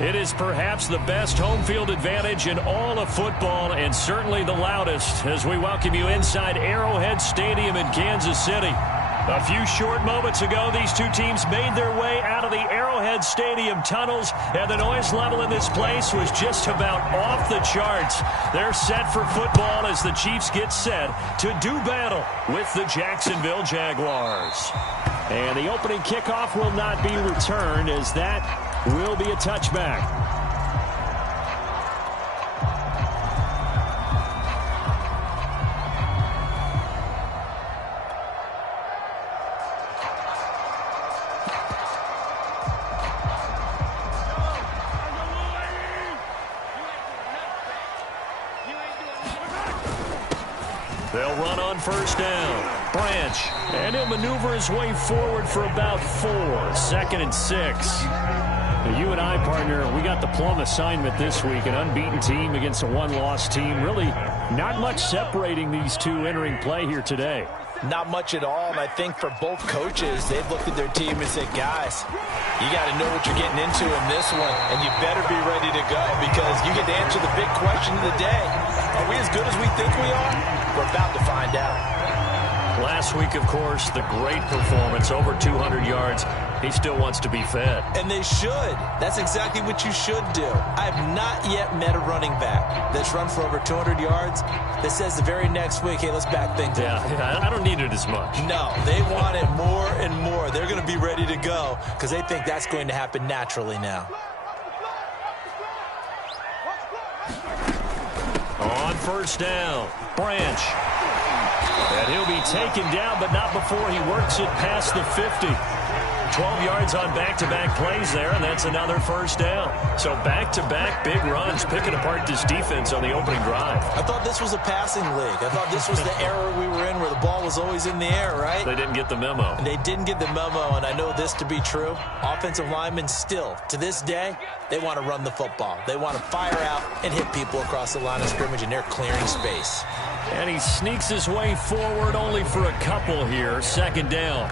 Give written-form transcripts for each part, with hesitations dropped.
It is perhaps the best home field advantage in all of football, and certainly the loudest, as we welcome you inside Arrowhead Stadium in Kansas City. A few short moments ago, these two teams made their way out of the Arrowhead Stadium tunnels, and the noise level in this place was just about off the charts. They're set for football as the Chiefs get set to do battle with the Jacksonville Jaguars. And the opening kickoff will not be returned, as that will be a touchback. They'll run on first down. Branch. And he'll maneuver his way forward for about 4. 2nd and 6. You and I, partner, we got the plum assignment this week. An unbeaten team against a one-loss team. Really not much separating these two entering play here today. Not much at all, and I think for both coaches, they've looked at their team and said, guys, you got to know what you're getting into in this one, and you better be ready to go because you get to answer the big question of the day. Are we as good as we think we are? We're about to find out. Last week, of course, the great performance, over 200 yards. He still wants to be fed. And they should. That's exactly what you should do. I have not yet met a running back that's run for over 200 yards that says the very next week, hey, let's back things up. Yeah, I don't need it as much. No, they want it more and more. They're going to be ready to go because they think that's going to happen naturally now. On first down, Branch. And he'll be taken down, but not before he works it past the 50. 12 yards on back-to-back plays there, and that's another first down. So back-to-back big runs, picking apart this defense on the opening drive. I thought this was a passing league. I thought this was the era we were in where the ball was always in the air, right? They didn't get the memo. And they didn't get the memo, and I know this to be true. Offensive linemen still, to this day, they want to run the football. They want to fire out and hit people across the line of scrimmage, and they're clearing space. And he sneaks his way forward only for a couple here. 2nd down.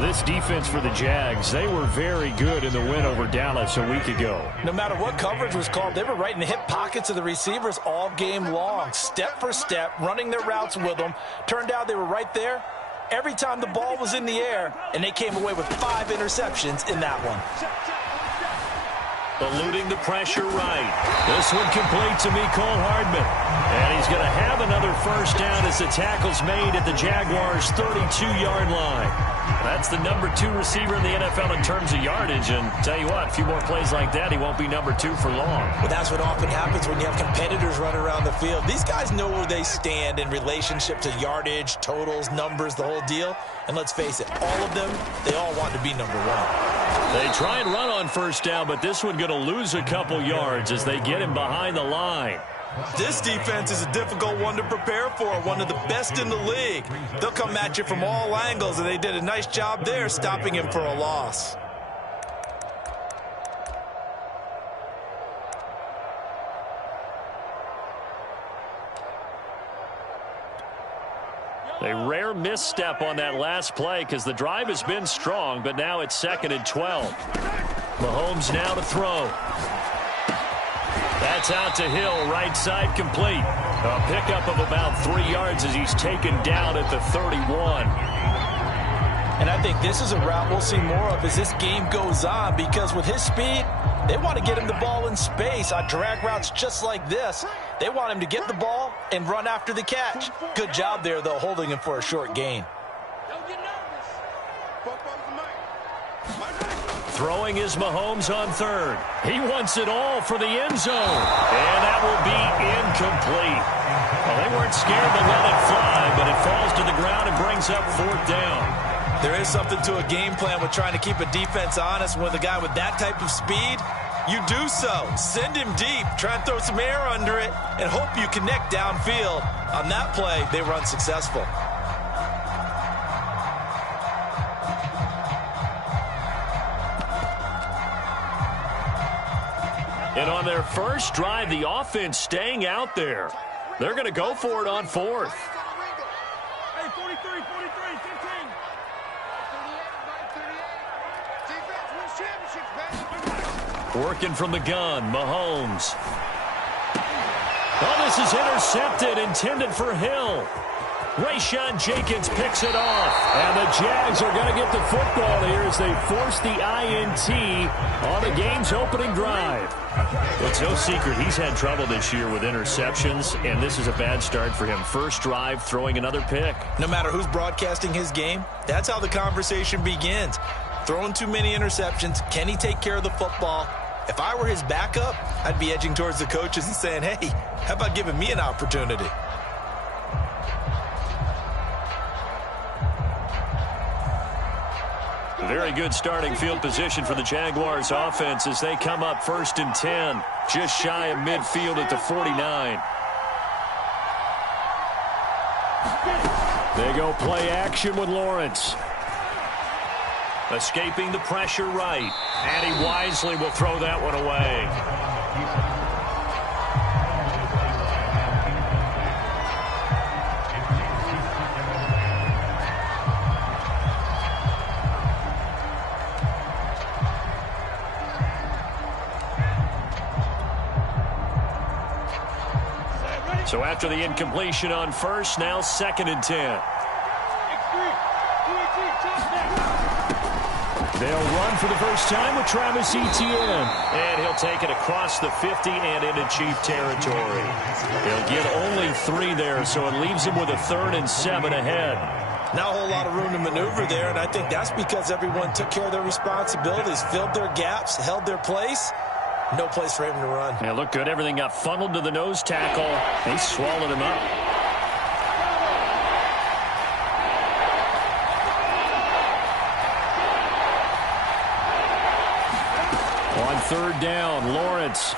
This defense for the Jags, they were very good in the win over Dallas a week ago. No matter what coverage was called, they were right in the hip pockets of the receivers all game long, step for step, running their routes with them. Turned out they were right there every time the ball was in the air, and they came away with 5 interceptions in that one. Eluding the pressure right. This one complete to Mecole Hardman. And he's going to have another first down as the tackle's made at the Jaguars' 32-yard line. That's the number 2 receiver in the NFL in terms of yardage. And tell you what, a few more plays like that, he won't be number 2 for long. But that's what often happens when you have competitors running around the field. These guys know where they stand in relationship to yardage, totals, numbers, the whole deal. And let's face it, all of them, they all want to be number 1. They try and run on first down, but this one going to lose a couple yards as they get him behind the line. This defense is a difficult one to prepare for, one of the best in the league. They'll come at you from all angles, and they did a nice job there stopping him for a loss. A rare misstep on that last play because the drive has been strong, but now it's 2nd and 12. Mahomes now to throw. That's out to Hill, right side complete. A pickup of about 3 yards as he's taken down at the 31. And I think this is a route we'll see more of as this game goes on because with his speed, they want to get him the ball in space on drag routes just like this. They want him to get the ball and run after the catch. Good job there, though, holding him for a short gain. Throwing is Mahomes on 3rd. He wants it all for the end zone. And that will be incomplete. Well, they weren't scared to let it fly, but it falls to the ground and brings up 4th down. There is something to a game plan with trying to keep a defense honest. With a guy with that type of speed, you do so. Send him deep, try and throw some air under it, and hope you connect downfield. On that play, they were unsuccessful. And on their first drive, the offense staying out there. They're going to go for it on 4th. Hey, 43, 15. Defense wins championships, man. Working from the gun, Mahomes. Oh, this is intercepted, intended for Hill. Rayshawn Jenkins picks it off. And the Jags are going to get the football here as they force the INT on the game's opening drive. It's no secret he's had trouble this year with interceptions, and this is a bad start for him. First drive, throwing another pick. No matter who's broadcasting his game, that's how the conversation begins. Throwing too many interceptions, can he take care of the football? If I were his backup, I'd be edging towards the coaches and saying, hey, how about giving me an opportunity? Very good starting field position for the Jaguars offense as they come up 1st and 10, just shy of midfield at the 49. They go play action with Lawrence. Escaping the pressure right, and he wisely will throw that one away. So after the incompletion on first, now 2nd and 10. They'll run for the first time with Travis Etienne. And he'll take it across the 50 and into Chief territory. They'll get only 3 there, so it leaves him with a 3rd and 7 ahead. Not a whole lot of room to maneuver there, and I think that's because everyone took care of their responsibilities, filled their gaps, held their place. No place for him to run. Yeah, looked good. Everything got funneled to the nose tackle. They swallowed him up. On 3rd down, Lawrence.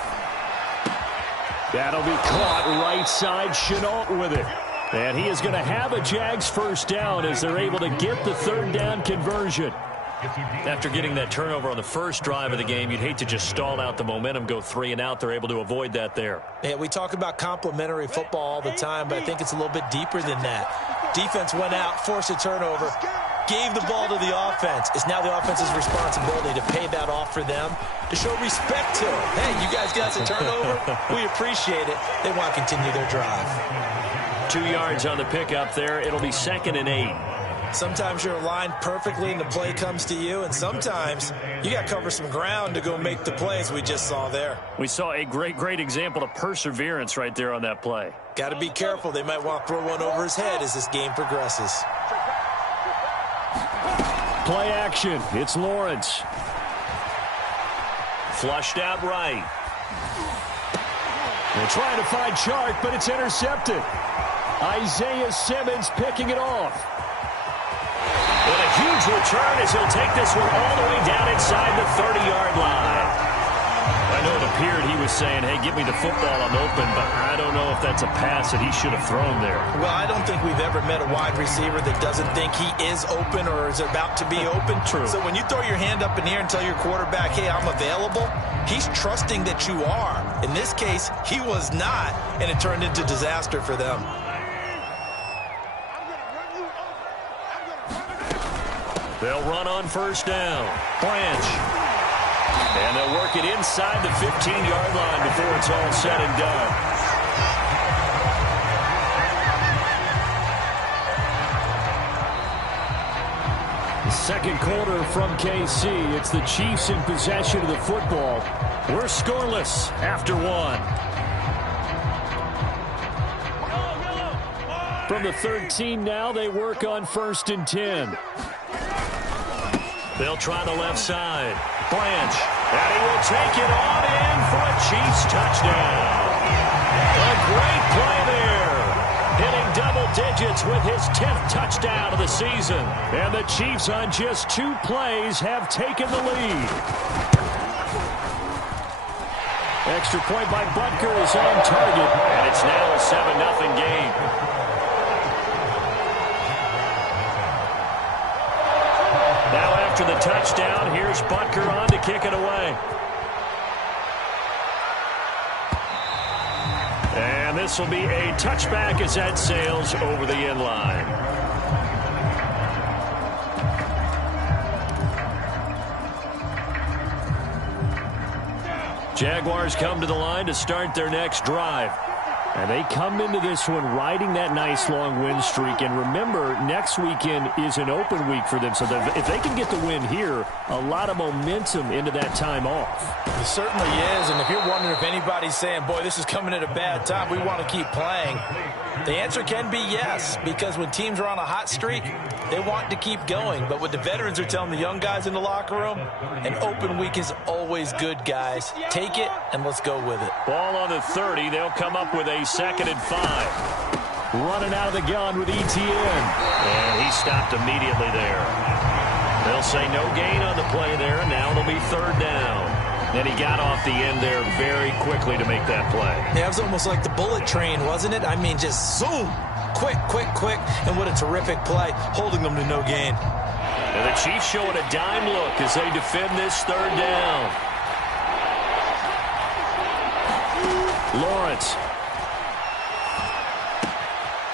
That'll be caught right side. Chenault with it. And he is going to have a Jags first down as they're able to get the 3rd down conversion. After getting that turnover on the first drive of the game, you'd hate to just stall out the momentum, go 3 and out. They're able to avoid that there. Yeah, we talk about complementary football all the time, but I think it's a little bit deeper than that. Defense went out, forced a turnover, gave the ball to the offense. It's now the offense's responsibility to pay that off for them, to show respect to them. Hey, you guys got a turnover? We appreciate it. They want to continue their drive. 2 yards on the pickup there. It'll be 2nd and 8. Sometimes you're aligned perfectly and the play comes to you, and sometimes you got to cover some ground to go make the plays we just saw there. We saw a great example of perseverance right there on that play. Got to be careful. They might want to throw one over his head as this game progresses. Play action. It's Lawrence. Flushed out right. They're trying to find Chark, but it's intercepted. Isaiah Simmons picking it off. With a huge return as he'll take this one all the way down inside the 30-yard line. I know it appeared he was saying, hey, give me the football, I'm open, but I don't know if that's a pass that he should have thrown there. Well, I don't think we've ever met a wide receiver that doesn't think he is open or is about to be open. True. So when you throw your hand up in the air and tell your quarterback, hey, I'm available, he's trusting that you are. In this case, he was not, and it turned into disaster for them. They'll run on first down. Branch. And they'll work it inside the 15-yard line before it's all said and done. The second quarter from KC. It's the Chiefs in possession of the football. We're scoreless after 1. From the 13 now, they work on 1st and 10. They'll try the left side. Branch. And he will take it on in for a Chiefs touchdown. A great play there. Hitting double digits with his 10th touchdown of the season. And the Chiefs on just 2 plays have taken the lead. Extra point by Butker is on target. And it's now a 7-0 game. Now after the touchdown, here's Butker on to kick it away. And this will be a touchback as that sails over the end line. Jaguars come to the line to start their next drive. And they come into this one riding that nice long win streak. And remember, next weekend is an open week for them. So if they can get the win here, a lot of momentum into that time off. It certainly is. And if you're wondering if anybody's saying, boy, this is coming at a bad time, we want to keep playing, the answer can be yes. Because when teams are on a hot streak, they want to keep going. But what the veterans are telling the young guys in the locker room, an open week is always good, guys. Take it and let's go with it. Ball on the 30. They'll come up with a 2nd and 5. Running out of the gun with Etienne. And he stopped immediately there. They'll say no gain on the play there, and now it'll be 3rd down. And he got off the end there very quickly to make that play. Yeah, it was almost like the bullet train, wasn't it? I mean, just zoom. Quick, quick, quick. And what a terrific play, holding them to no gain. And the Chiefs showing a dime look as they defend this 3rd down. Lawrence.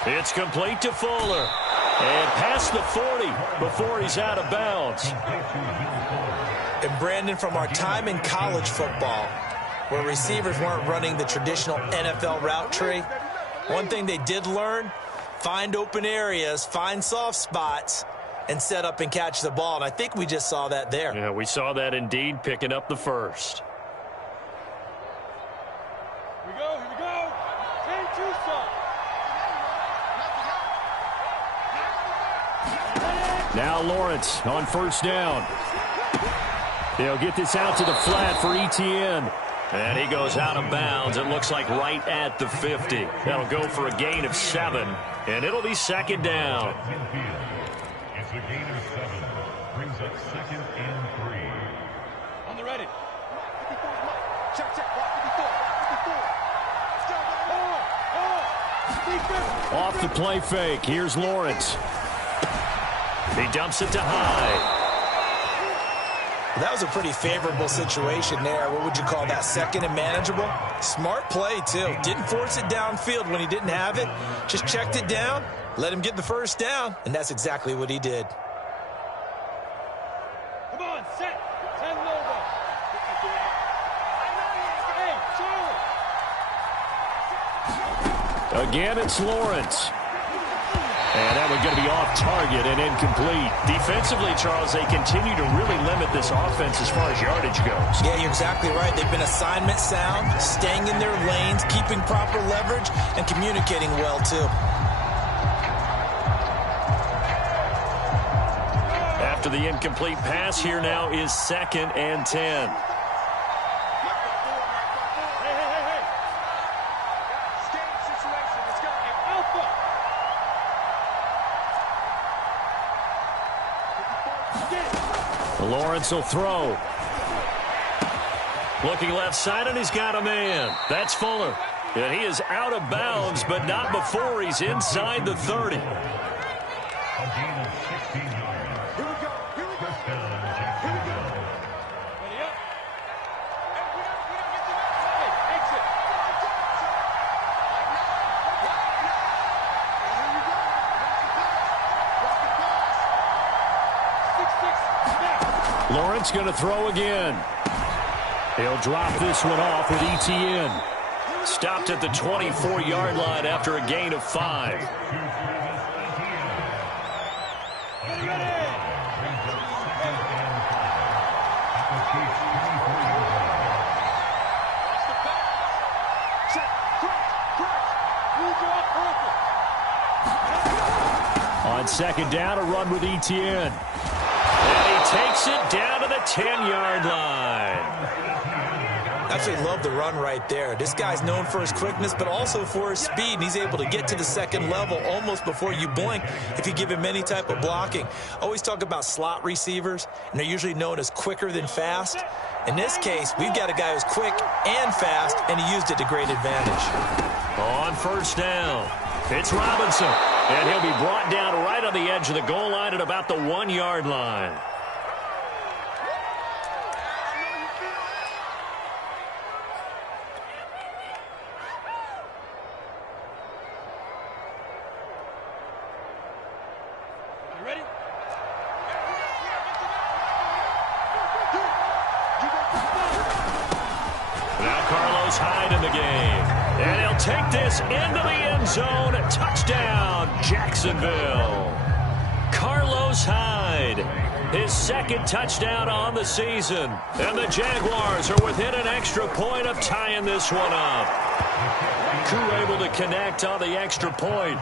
It's complete to Fuller. And past the 40 before he's out of bounds. And Brandon, from our time in college football, where receivers weren't running the traditional NFL route tree, one thing they did learn, find open areas, find soft spots, and set up and catch the ball. And I think we just saw that there. Yeah, we saw that indeed, picking up the 1st. Here we go. 10-2 stop. Now Lawrence on 1st down. They'll get this out to the flat for Etienne. And he goes out of bounds. It looks like right at the 50. That'll go for a gain of 7. And it'll be 2nd down. It's a gain of 7. Brings up 2nd and 3. On the ready. Check. Off the play fake. Here's Lawrence. He dumps it to Hyde. That was a pretty favorable situation there. What would you call that? 2nd and manageable? Smart play, too. Didn't force it downfield when he didn't have it. Just checked it down, let him get the 1st down, and that's exactly what he did. Come on, set. 10 logo. Hey, Charlie. Again, it's Lawrence. And that one's going to be off target and incomplete. Defensively, Charles, they continue to really limit this offense as far as yardage goes. Yeah, you're exactly right. They've been assignment sound, staying in their lanes, keeping proper leverage, and communicating well, too. After the incomplete pass, here now is 2nd and 10. Lawrence will throw. Looking left side, and he's got a man. That's Fuller. And he is out of bounds, but not before he's inside the 30. A gain of 16 yards. First down, Jacksonville. Ready up. Hey, exit. Lawrence going to throw again. He'll drop this one off with Etienne. Stopped at the 24-yard line after a gain of 5. On 2nd down, a run with Etienne. And he takes it down to the 10-yard line. Absolutely love the run right there. This guy's known for his quickness, but also for his speed, and he's able to get to the 2nd level almost before you blink if you give him any type of blocking. Always talk about slot receivers, and they're usually known as quicker than fast. In this case, we've got a guy who's quick and fast, and he used it to great advantage. On 1st down, it's Robinson, and he'll be brought down right on the edge of the goal line at about the 1-yard line. Carlos Hyde in the game. And he'll take this into the end zone. Touchdown, Jacksonville. Carlos Hyde, his second touchdown on the season. And the Jaguars are within an extra point of tying this one up. Koo able to connect on the extra point.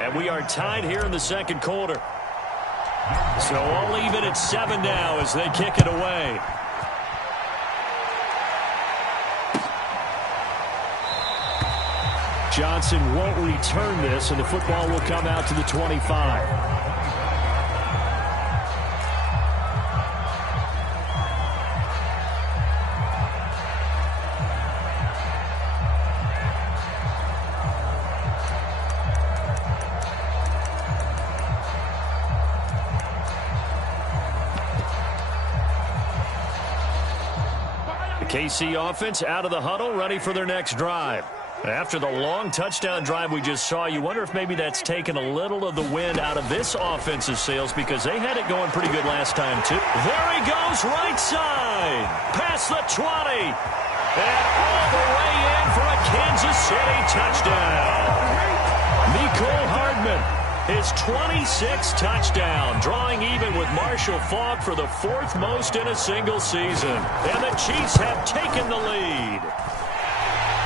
And we are tied here in the second quarter. So all even at 7 now as they kick it away. Johnson won't return this, and the football will come out to the 25. KC offense out of the huddle, ready for their next drive. After the long touchdown drive we just saw, you wonder if maybe that's taken a little of the wind out of this offense's sails because they had it going pretty good last time, too. There he goes, right side. Past the 20. And all the way in for a Kansas City touchdown. Mecole Hardman, his 26th touchdown, drawing even with Marshall Faulk for the 4th most in a single season. And the Chiefs have taken the lead.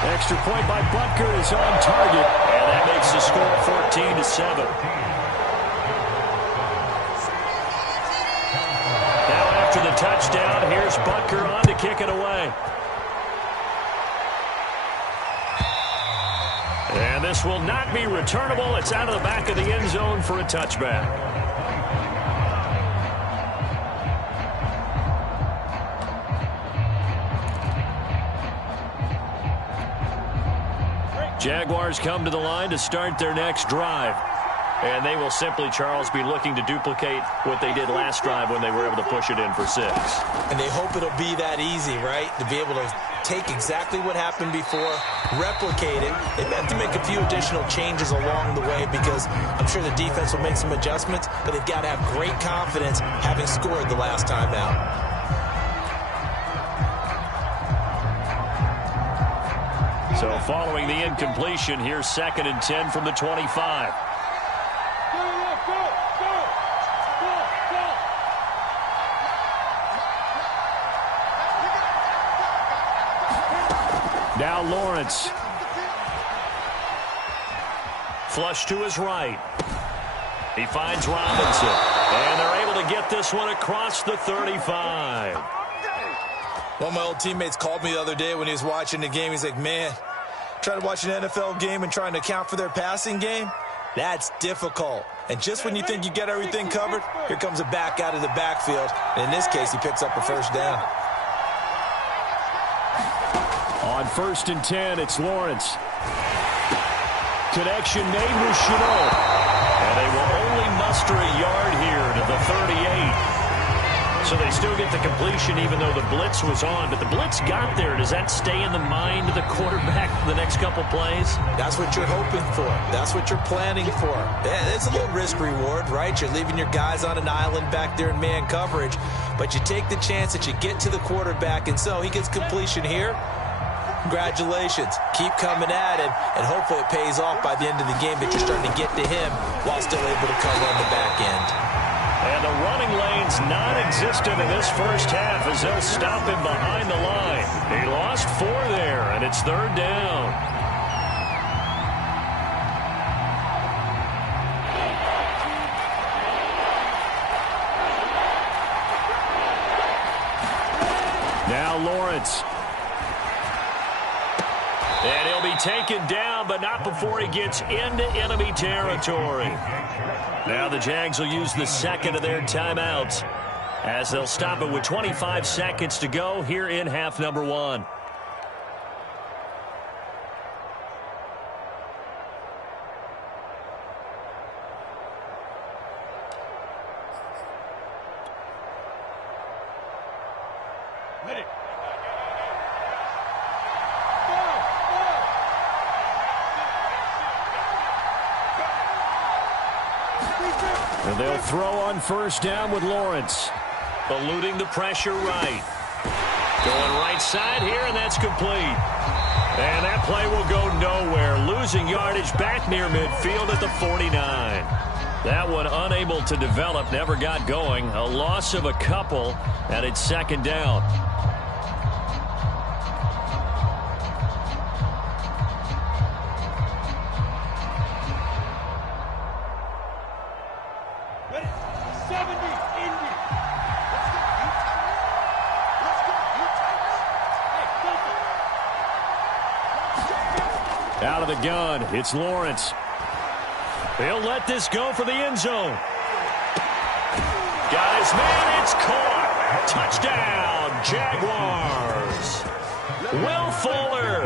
Extra point by Butker is on target, and that makes the score 14-7. Now after the touchdown, here's Butker on to kick it away. And this will not be returnable. It's out of the back of the end zone for a touchback. Jaguars come to the line to start their next drive. And they will simply, Charles, be looking to duplicate what they did last drive when they were able to push it in for 6. And they hope it'll be that easy, right? To be able to take exactly what happened before, replicate it. They have to make a few additional changes along the way because I'm sure the defense will make some adjustments, but they've got to have great confidence having scored the last time out. So following the incompletion, here's 2nd and 10 from the 25. Now Lawrence. Flush to his right. He finds Robinson. And they're able to get this one across the 35. One of my old teammates called me the other day when he was watching the game. He's like, man, trying to watch an NFL game and trying to account for their passing game, that's difficult. And just when you think you get everything covered, here comes a back out of the backfield. And in this case, he picks up a first down. On 1st and 10, it's Lawrence. Connection made with Chenault. And they will only muster a yard here to the 38. So they still get the completion even though the blitz was on. But the blitz got there. Does that stay in the mind of the quarterback for the next couple plays? That's what you're hoping for. That's what you're planning for. It's a little risk-reward, right? You're leaving your guys on an island back there in man coverage. But you take the chance that you get to the quarterback. And so he gets completion here. Congratulations. Keep coming at him. And hopefully it pays off by the end of the game that you're starting to get to him while still able to cover on the back end. And the running lane's non-existent in this first half as they'll stop him behind the line. He lost 4 there, and it's 3rd down. Now Lawrence. And he'll be taken down, but not before he gets into enemy territory. Now the Jags will use the 2nd of their timeouts as they'll stop it with 25 seconds to go here in half number 1. And they'll throw on 1st down with Lawrence. Eluding the pressure right. Going right side here, and that's complete. And that play will go nowhere. Losing yardage back near midfield at the 49. That one unable to develop, never got going. A loss of a couple, and it's second down. Out of the gun, it's Lawrence. He'll let this go for the end zone. Got his man, it's caught. Touchdown, Jaguars. Will Fuller,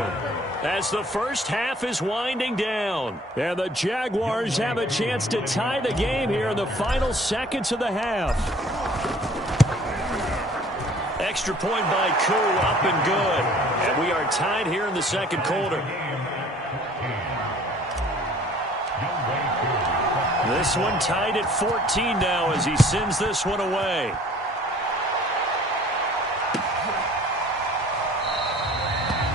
as the first half is winding down. And the Jaguars have a chance to tie the game here in the final seconds of the half. Extra point by Koo, up and good. And we are tied here in the second quarter. This one tied at 14 now as he sends this one away.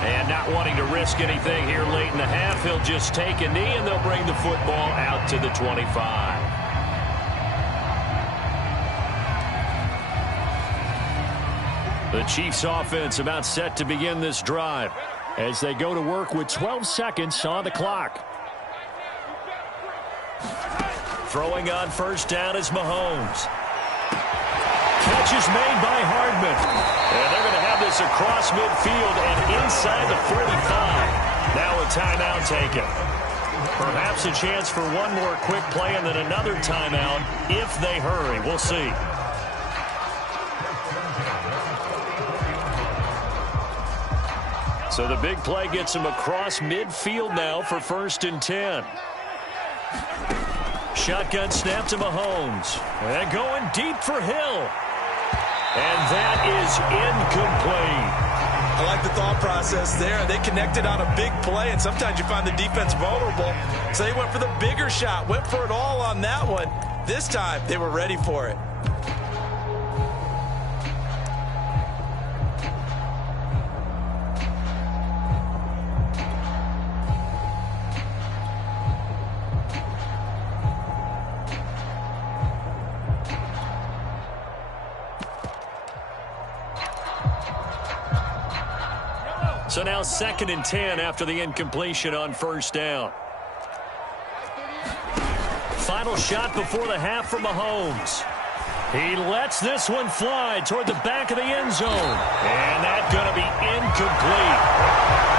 And not wanting to risk anything here late in the half, he'll just take a knee and they'll bring the football out to the 25. The Chiefs offense about set to begin this drive as they go to work with 12 seconds on the clock. Throwing on first down is Mahomes. Catch is made by Hardman. And they're going to have this across midfield and inside the 45. Now a timeout taken. Perhaps a chance for one more quick play and then another timeout if they hurry. We'll see. So the big play gets him across midfield now for 1st and 10. Shotgun snap to Mahomes. And going deep for Hill. And that is incomplete. I like the thought process there. They connected on a big play, and sometimes you find the defense vulnerable. So they went for the bigger shot, went for it all on that one. This time, they were ready for it. So now 2nd and 10 after the incompletion on first down. Final shot before the half from Mahomes. He lets this one fly toward the back of the end zone. And that's going to be incomplete.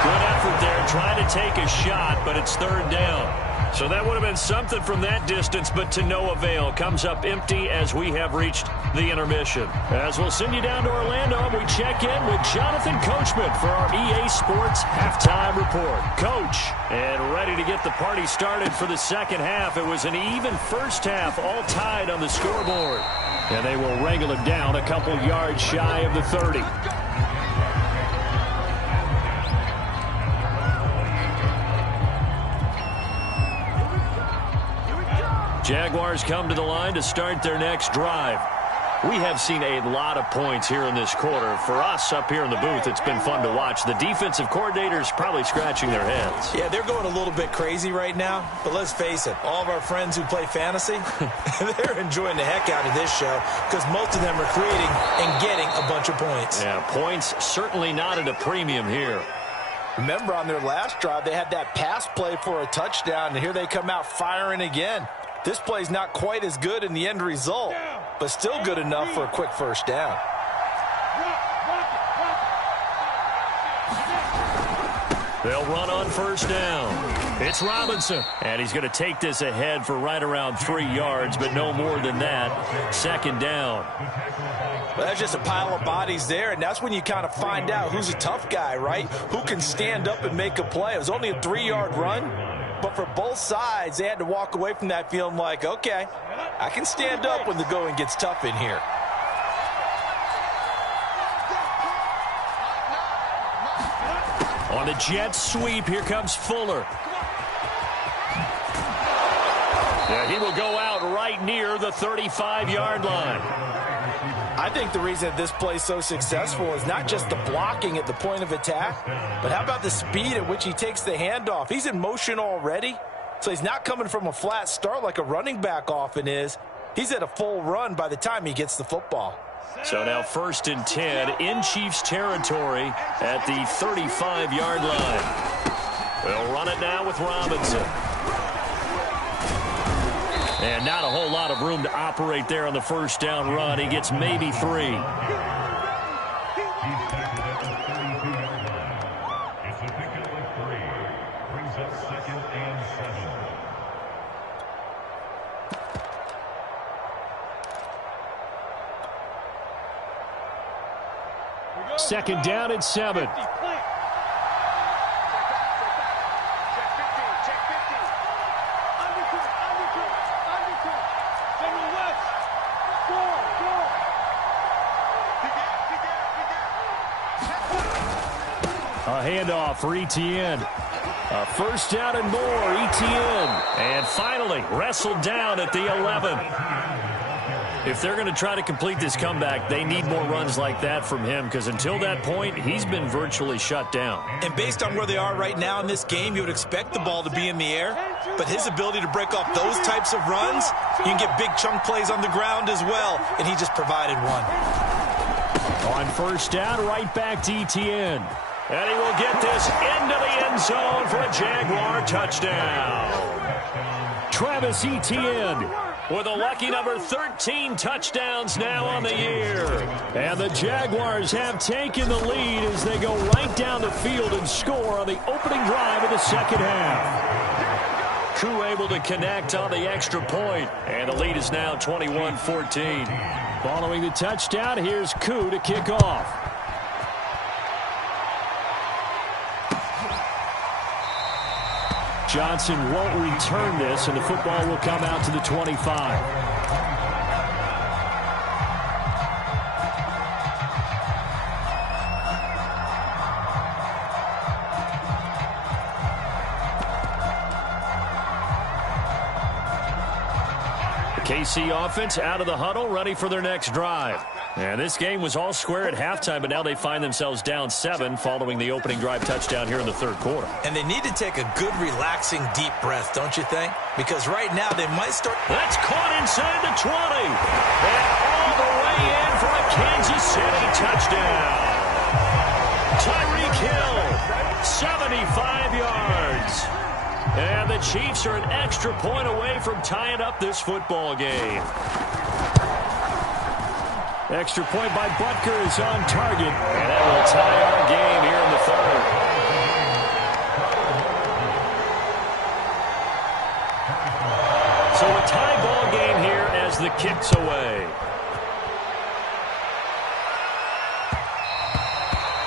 Good effort there trying to take a shot, but it's 3rd down. So that would have been something from that distance, but to no avail. Comes up empty as we have reached the intermission. As we'll send you down to Orlando, we check in with Jonathan Coachman for our EA Sports Halftime Report. Coach, and ready to get the party started for the second half. It was an even first half, all tied on the scoreboard. And they will wrangle it down a couple yards shy of the 30. Jaguars come to the line to start their next drive. We have seen a lot of points here in this quarter. For us up here in the booth, it's been fun to watch. The defensive coordinators probably scratching their heads. Yeah, they're going a little bit crazy right now. But let's face it, all of our friends who play fantasy, they're enjoying the heck out of this show because most of them are creating and getting a bunch of points. Yeah, points certainly not at a premium here. Remember on their last drive, they had that pass play for a touchdown, and here they come out firing again. This play's not quite as good in the end result, but still good enough for a quick first down. They'll run on first down. It's Robinson, and he's going to take this ahead for right around 3 yards, but no more than that. 2nd down. Well, that's just a pile of bodies there, and that's when you kind of find out who's a tough guy, right? Who can stand up and make a play. It was only a 3-yard run. But for both sides, they had to walk away from that feeling like, okay, I can stand up when the going gets tough in here. On the jet sweep, here comes Fuller. Yeah, he will go out right near the 35-yard line. I I think the reason this play is so successful is not just the blocking at the point of attack, but how about the speed at which he takes the handoff? He's in motion already, so he's not coming from a flat start like a running back often is. He's at a full run by the time he gets the football. So now 1st and 10 in Chiefs territory at the 35-yard line. They'll run it now with Robinson. And not a whole lot of room to operate there on the 1st down run. He gets maybe 3. He's tackled at the 32-yard line. It's a pickup of 3. Brings up 2nd and 7. 2nd down at 7. A handoff for Etienne. A 1st down and more, Etienne. And finally, wrestled down at the 11. If they're going to try to complete this comeback, they need more runs like that from him, because until that point, he's been virtually shut down. And based on where they are right now in this game, you would expect the ball to be in the air. But his ability to break off those types of runs, you can get big chunk plays on the ground as well, and he just provided one. On 1st down, right back to Etienne. And he will get this into the end zone for a Jaguar touchdown. Travis Etienne with a lucky number 13 touchdowns now on the year. And the Jaguars have taken the lead as they go right down the field and score on the opening drive of the 2nd half. Koo able to connect on the extra point, and the lead is now 21-14. Following the touchdown, here's Koo to kick off. Johnson won't return this, and the football will come out to the 25. The KC offense out of the huddle, ready for their next drive. And this game was all square at halftime, but now they find themselves down 7 following the opening drive touchdown here in the 3rd quarter. And they need to take a good, relaxing, deep breath, don't you think? Because right now they might start... That's caught inside the 20. And all the way in for a Kansas City touchdown. Tyreek Hill, 75 yards. And the Chiefs are an extra point away from tying up this football game. Extra point by Butker is on target, and that will tie our game here in the 3rd. So a tie ball game here as the kick's away.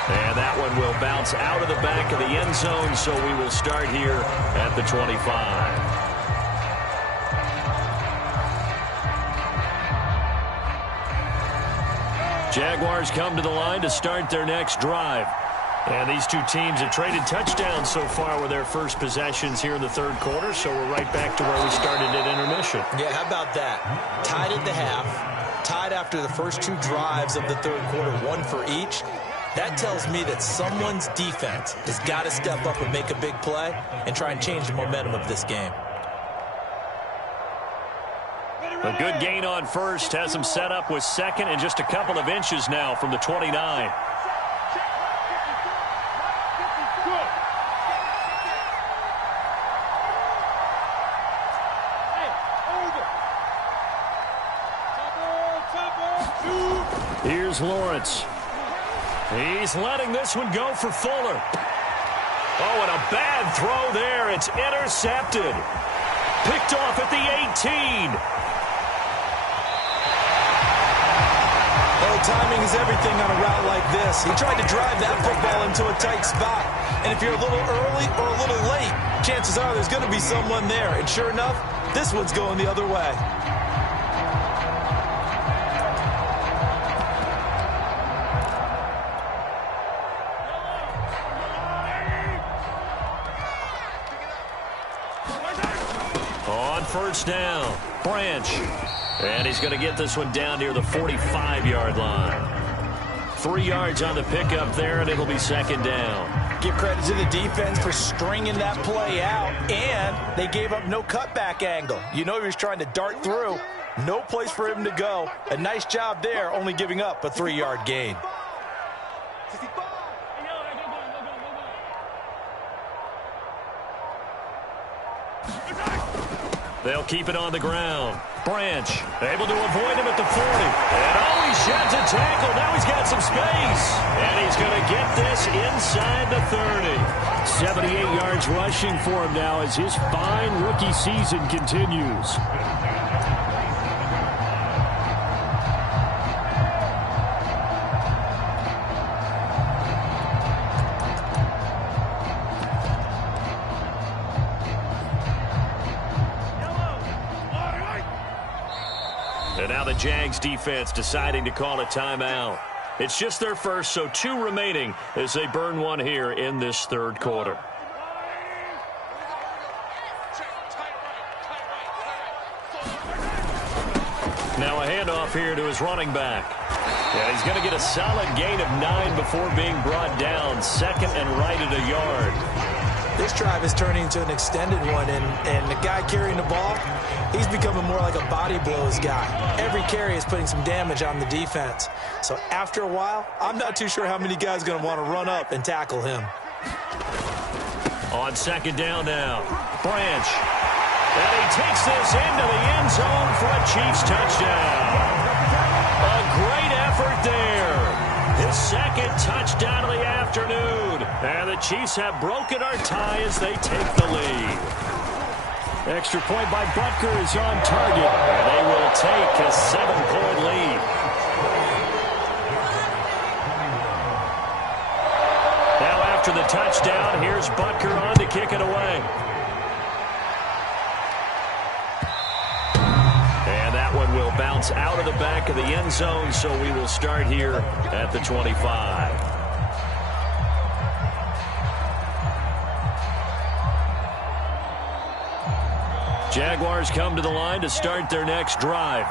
And that one will bounce out of the back of the end zone, so we will start here at the 25. Jaguars come to the line to start their next drive. And these two teams have traded touchdowns so far with their first possessions here in the 3rd quarter, so we're right back to where we started at intermission. Yeah, how about that? Tied at the half, tied after the first 2 drives of the 3rd quarter, 1 for each. That tells me that someone's defense has got to step up and make a big play and try and change the momentum of this game. A good gain on 1st has them set up with 2nd and just a couple of inches now from the 29. Here's Lawrence. He's letting this one go for Fuller. Oh, and a bad throw there. It's intercepted. Picked off at the 18. Oh, timing is everything on a route like this. He tried to drive that football into a tight spot. And if you're a little early or a little late, chances are there's going to be someone there. And sure enough, this one's going the other way. On 1st down, Branch. And he's going to get this one down near the 45-yard line. 3 yards on the pickup there, and it'll be second down. Give credit to the defense for stringing that play out, and they gave up no cutback angle. You know he was trying to dart through. No place for him to go. A nice job there, only giving up a 3-yard gain. They'll keep it on the ground. Branch able to avoid him at the 40. And oh, he sheds a tackle. Now he's got some space. And he's going to get this inside the 30. 78 yards rushing for him now as his fine rookie season continues. And now the Jags defense deciding to call a timeout. It's just their first, so 2 remaining as they burn one here in this third quarter. Now a handoff here to his running back. Yeah, he's going to get a solid gain of 9 before being brought down. Second and right at a yard. This drive is turning into an extended one, and the guy carrying the ball, he's becoming more like a body blows guy. Every carry is putting some damage on the defense. So after a while, I'm not too sure how many guys are going to want to run up and tackle him. On second down now, Branch. And he takes this into the end zone for a Chiefs touchdown. A great effort there. His second touchdown of the afternoon. And the Chiefs have broken our tie as they take the lead. Extra point by Butker is on target. And they will take a 7-point lead. Now after the touchdown, here's Butker on to kick it away. And that one will bounce out of the back of the end zone, so we will start here at the 25. Jaguars come to the line to start their next drive.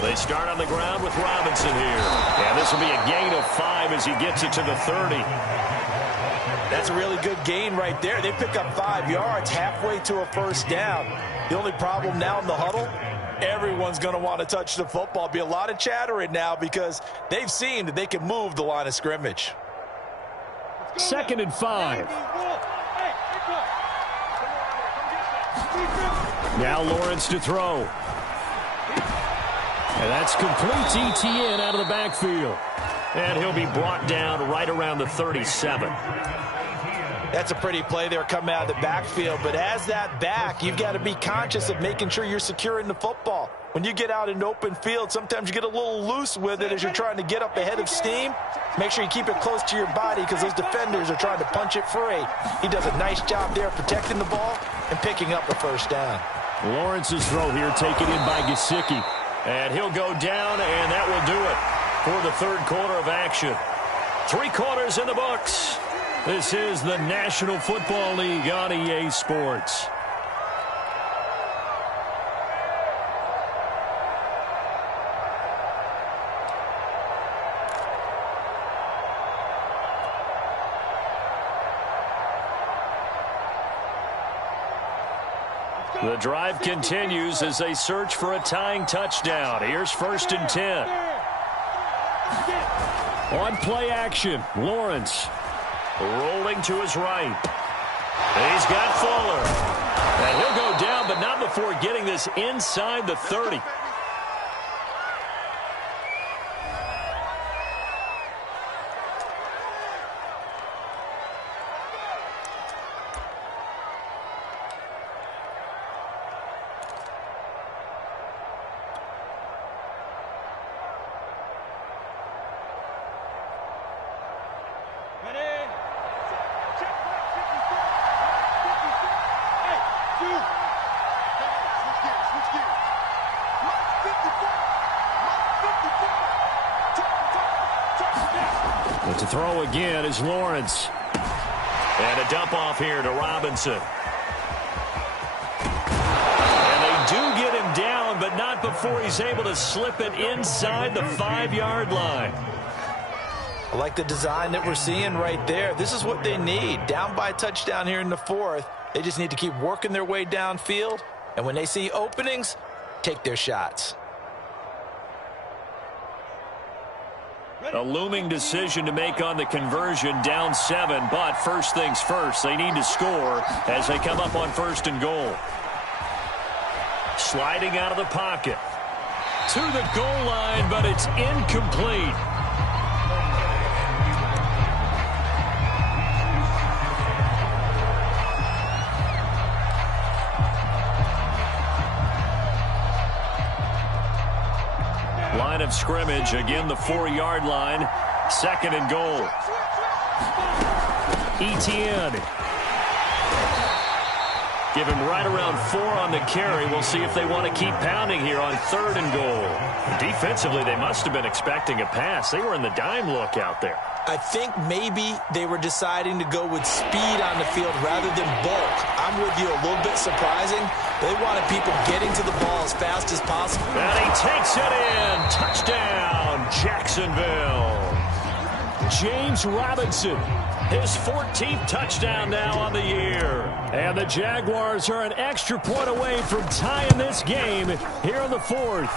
They start on the ground with Robinson here. And this will be a gain of 5 as he gets it to the 30. That's a really good gain right there. They pick up 5 yards halfway to a first down. The only problem now in the huddle, everyone's going to want to touch the football. Be a lot of chattering now because they've seen that they can move the line of scrimmage. Second and 5. Now Lawrence to throw. And that's complete ETN out of the backfield. And he'll be brought down right around the 37. That's a pretty play there coming out of the backfield. But as that back, you've got to be conscious of making sure you're securing the football. When you get out in open field, sometimes you get a little loose with it as you're trying to get up ahead of steam. Make sure you keep it close to your body because those defenders are trying to punch it free. He does a nice job there protecting the ball and picking up a first down. Lawrence's throw here taken in by Gesicki. And he'll go down, and that will do it for the third quarter of action. 3 quarters in the books. This is the National Football League on EA Sports. The drive continues as they search for a tying touchdown. Here's 1st and 10. On play action, Lawrence rolling to his right. He's got Fuller. And he'll go down, but not before getting this inside the 30. To throw again is Lawrence. And a dump off here to Robinson. before he's able to slip it inside the 5-yard line. I like the design that we're seeing right there. This is what they need. Down by a touchdown here in the 4th. They just need to keep working their way downfield. And when they see openings, take their shots. A looming decision to make on the conversion, down 7. But first things first, they need to score as they come up on 1st and goal. Sliding out of the pocket. To the goal line, but it's incomplete. Line of scrimmage, again the 4-yard line. 2nd and goal. Etienne. Give him right around 4 on the carry. We'll see if they want to keep pounding here on 3rd and goal. Defensively, they must have been expecting a pass. They were in the dime look out there. I think maybe they were deciding to go with speed on the field rather than bulk. I'm with you, a little bit surprising. They wanted people getting to the ball as fast as possible. And he takes it in. Touchdown, Jacksonville. James Robinson, his 14th touchdown now on the year. And the Jaguars are an extra point away from tying this game here in the 4th.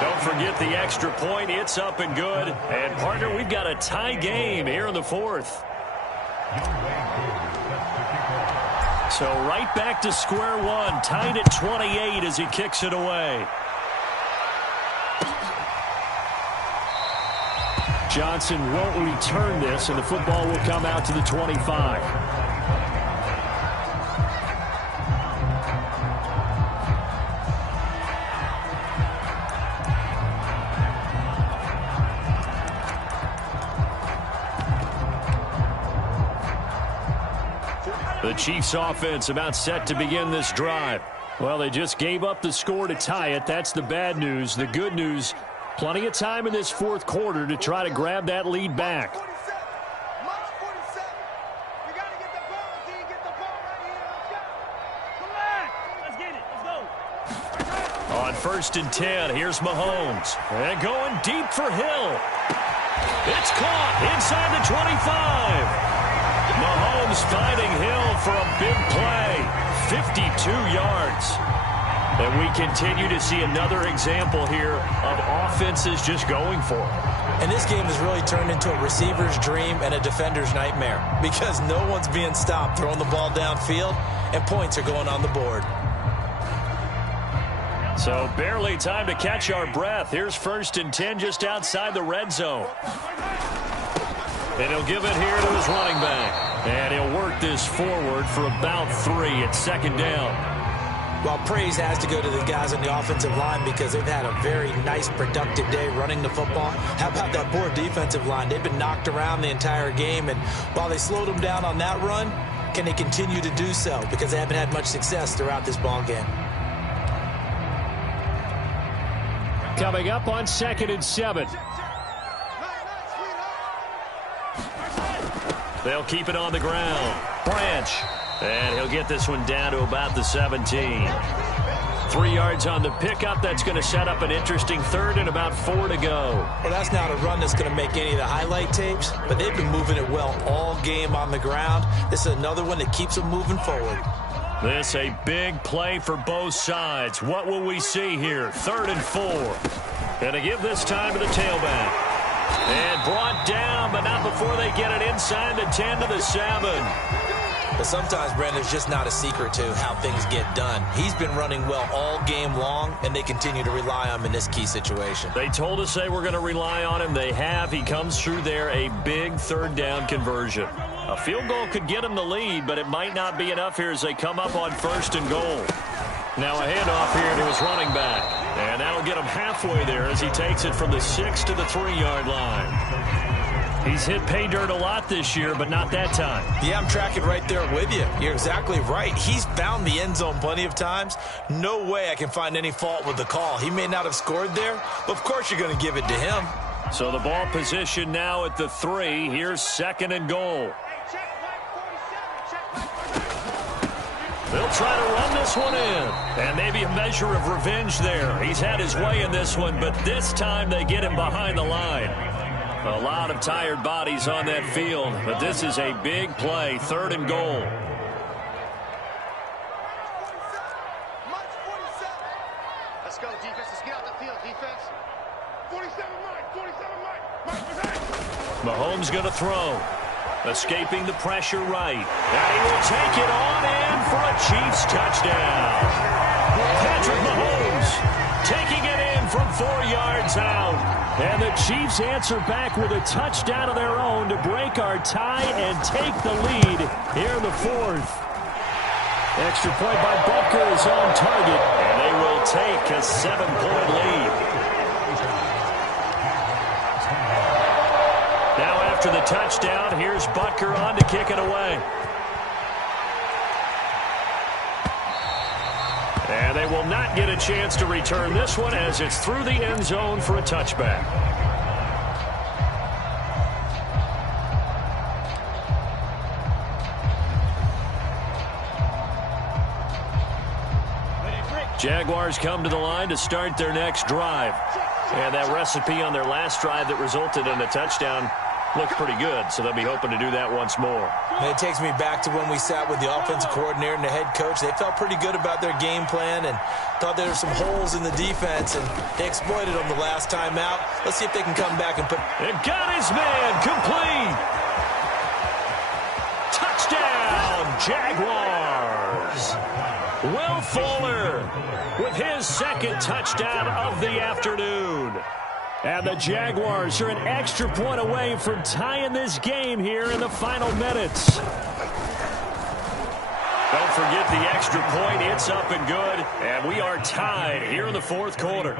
Don't forget the extra point. It's up and good. And, partner, we've got a tie game here in the 4th. So right back to square one. Tied at 28 as he kicks it away. Johnson won't return this, and the football will come out to the 25. The Chiefs offense about set to begin this drive. Well, they just gave up the score to tie it. That's the bad news. The good news, plenty of time in this 4th quarter to try to grab that lead back. On 1st and 10, here's Mahomes. And going deep for Hill. It's caught inside the 25. Mahomes finding Hill for a big play. 52 yards. And we continue to see another example here of offenses just going for it. And this game has really turned into a receiver's dream and a defender's nightmare because no one's being stopped throwing the ball downfield, and points are going on the board. So barely time to catch our breath. Here's 1st and 10 just outside the red zone. And he'll give it here to his running back. And he'll work this forward for about 3 at 2nd down. Well, praise has to go to the guys on the offensive line because they've had a very nice, productive day running the football. How about that poor defensive line? They've been knocked around the entire game, and while they slowed them down on that run, can they continue to do so? Because they haven't had much success throughout this ball game. Coming up on 2nd and 7. They'll keep it on the ground. Branch. And he'll get this one down to about the 17. 3 yards on the pickup. That's going to set up an interesting 3rd and about 4 to go. Well, that's not a run that's going to make any of the highlight tapes, but they've been moving it well all game on the ground. This is another one that keeps them moving forward. This a big play for both sides. What will we see here? 3rd and 4. Going to give this time to the tailback. And brought down, but not before they get it inside the 10 to the 7. But sometimes, Brandon, there's just not a secret to how things get done. He's been running well all game long, and they continue to rely on him in this key situation. They told us they were going to rely on him. They have. He comes through there, a big 3rd down conversion. A field goal could get him the lead, but it might not be enough here as they come up on 1st and goal. Now a handoff here to his running back. And that'll get him halfway there as he takes it from the 6 to the 3-yard line. He's hit pay dirt a lot this year, but not that time. Yeah, I'm tracking right there with you. You're exactly right. He's found the end zone plenty of times. No way I can find any fault with the call. He may not have scored there, but of course you're going to give it to him. So the ball position now at the 3. Here's 2nd and goal. They'll try to run this one in. And maybe a measure of revenge there. He's had his way in this one, but this time they get him behind the line. A lot of tired bodies on that field, but this is a big play, 3rd and goal. Let's go, defense. Let's get out the field, defense. 47 Mike. Mahomes going to throw. Escaping the pressure right. And he will take it on in for a Chiefs touchdown. Patrick Mahomes taking it in from 4 yards out. And the Chiefs answer back with a touchdown of their own to break our tie and take the lead here in the 4th. Extra point by Butker is on target. And they will take a 7-point lead. Now after the touchdown, here's Butker on to kick it away. And they will not get a chance to return this one as it's through the end zone for a touchback. Jaguars come to the line to start their next drive. And that recipe on their last drive that resulted in a touchdown looked pretty good, so they'll be hoping to do that once more. And it takes me back to when we sat with the offensive coordinator and the head coach. They felt pretty good about their game plan and thought there were some holes in the defense, and they exploited them the last time out. Let's see if they can come back and put... It got his man complete. Touchdown, Jaguars. Will Fuller with his 2nd touchdown of the afternoon. And the Jaguars are an extra point away from tying this game here in the final minutes. Don't forget the extra point. It's up and good. And we are tied here in the 4th quarter.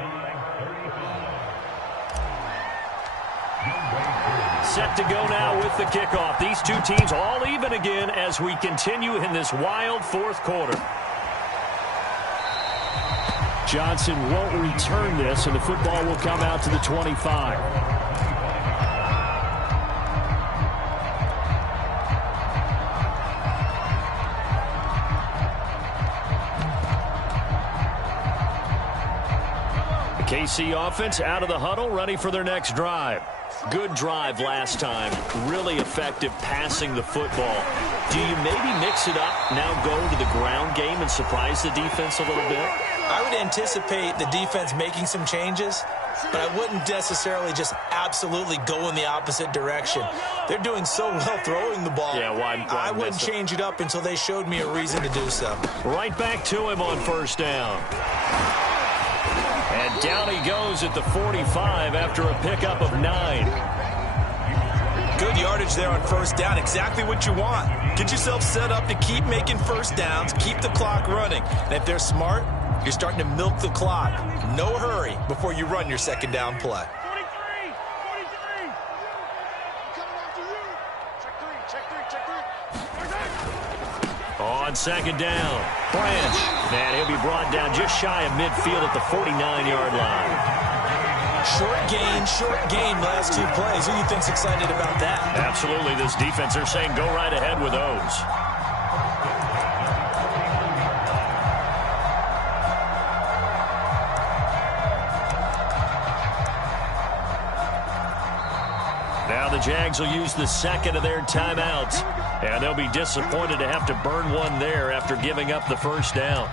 Set to go now with the kickoff. These two teams all even again as we continue in this wild 4th quarter. Johnson won't return this, and the football will come out to the 25. The KC offense out of the huddle, ready for their next drive. Good drive last time. Really effective passing the football. Do you maybe mix it up, now go to the ground game and surprise the defense a little bit? I would anticipate the defense making some changes, but I wouldn't necessarily just absolutely go in the opposite direction. They're doing so well throwing the ball. Yeah, why I wouldn't change it up until they showed me a reason to do so. Right back to him on 1st down. And down he goes at the 45 after a pickup of 9. Good yardage there on 1st down. Exactly what you want. Get yourself set up to keep making 1st downs, keep the clock running. And if they're smart, you're starting to milk the clock. No hurry before you run your 2nd down play. 43. Coming after you. Check three. On 2nd down, Branch. And he'll be brought down just shy of midfield at the 49-yard line. Short gain last 2 plays. Who do you think's excited about that? Absolutely. This defense, they're saying go right ahead with those. Now the Jags will use the 2nd of their timeouts. And they'll be disappointed to have to burn one there after giving up the 1st down.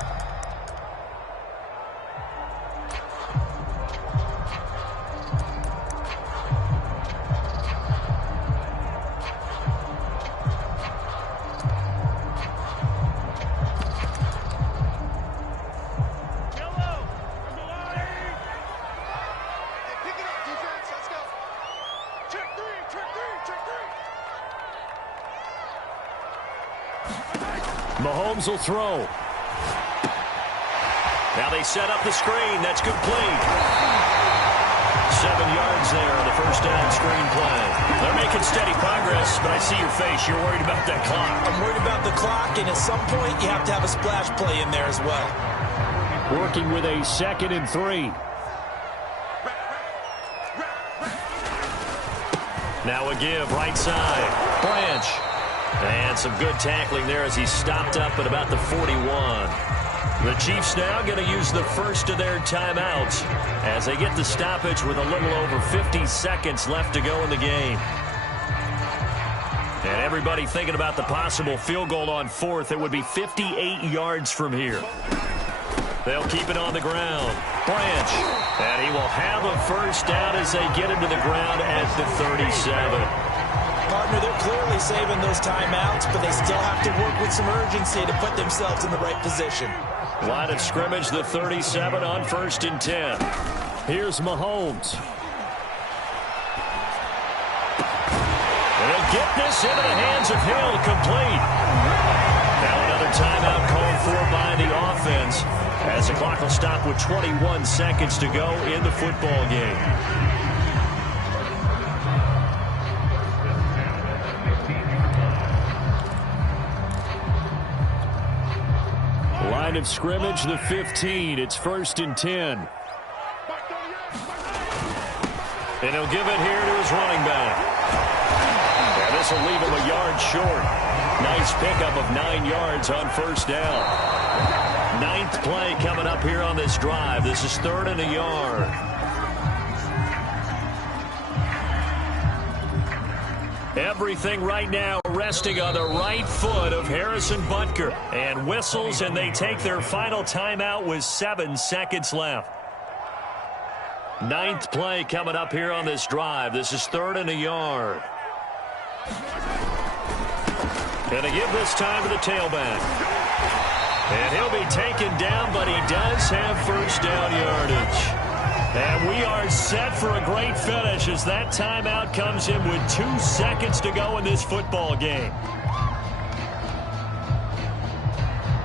Mahomes will throw. Now they set up the screen. That's complete. 7 yards there on the 1st down screen play. They're making steady progress, but I see your face. You're worried about that clock. I'm worried about the clock, and at some point you have to have a splash play in there as well. Working with a 2nd and 3. Now a give right side. Branch. And some good tackling there as he stopped up at about the 41. The Chiefs now going to use the first of their timeouts as they get the stoppage with a little over 50 seconds left to go in the game. And everybody thinking about the possible field goal on fourth. It would be 58 yards from here. They'll keep it on the ground. Branch. And he will have a first down as they get him to the ground at the 37. Partner, they're clearly saving those timeouts, but they still have to work with some urgency to put themselves in the right position. Line of scrimmage, the 37 on 1st and 10. Here's Mahomes. They'll get this into the hands of Hill, complete. Now another timeout called for by the offense as the clock will stop with 21 seconds to go in the football game. Line of scrimmage, the 15. It's 1st and 10. And he'll give it here to his running back. And this will leave him a yard short. Nice pickup of 9 yards on first down. 9th play coming up here on this drive. This is 3rd and a yard. Everything right now resting on the right foot of Harrison Butker. And whistles, and they take their final timeout with 7 seconds left. 9th play coming up here on this drive. This is 3rd and a yard. And they give this time to the tailback. And he'll be taken down, but he does have first down yardage. And we are set for a great finish as that timeout comes in with 2 seconds to go in this football game.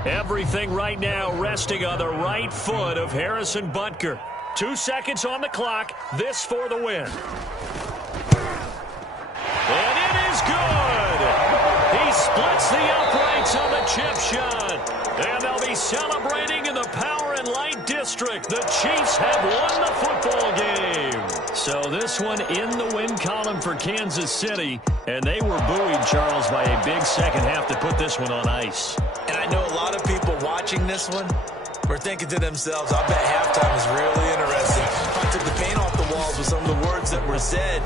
Everything right now resting on the right foot of Harrison Butker. 2 seconds on the clock. This for the win. And it is good. He splits the uprights on the chip shot. And they'll be celebrating in the Power and Light District. The Chiefs have won the football game. So this one in the win column for Kansas City. And they were buoyed, Charles, by a big second half to put this one on ice. And I know a lot of people watching this one were thinking to themselves, I bet halftime is really interesting. I took the paint off the walls with some of the words that were said.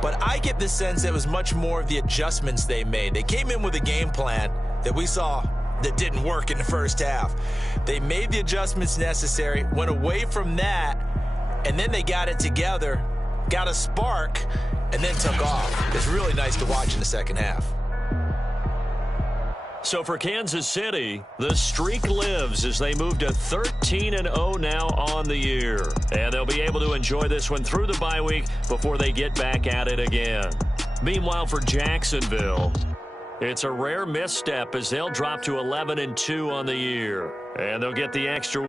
But I get the sense it was much more of the adjustments they made. They came in with a game plan that we saw that didn't work in the first half. They made the adjustments necessary, went away from that, and then they got it together, got a spark, and then took off. It's really nice to watch in the second half. So for Kansas City, the streak lives as they move to 13-0 now on the year. And they'll be able to enjoy this one through the bye week before they get back at it again. Meanwhile, for Jacksonville, it's a rare misstep as they'll drop to 11-2 on the year. And they'll get the extra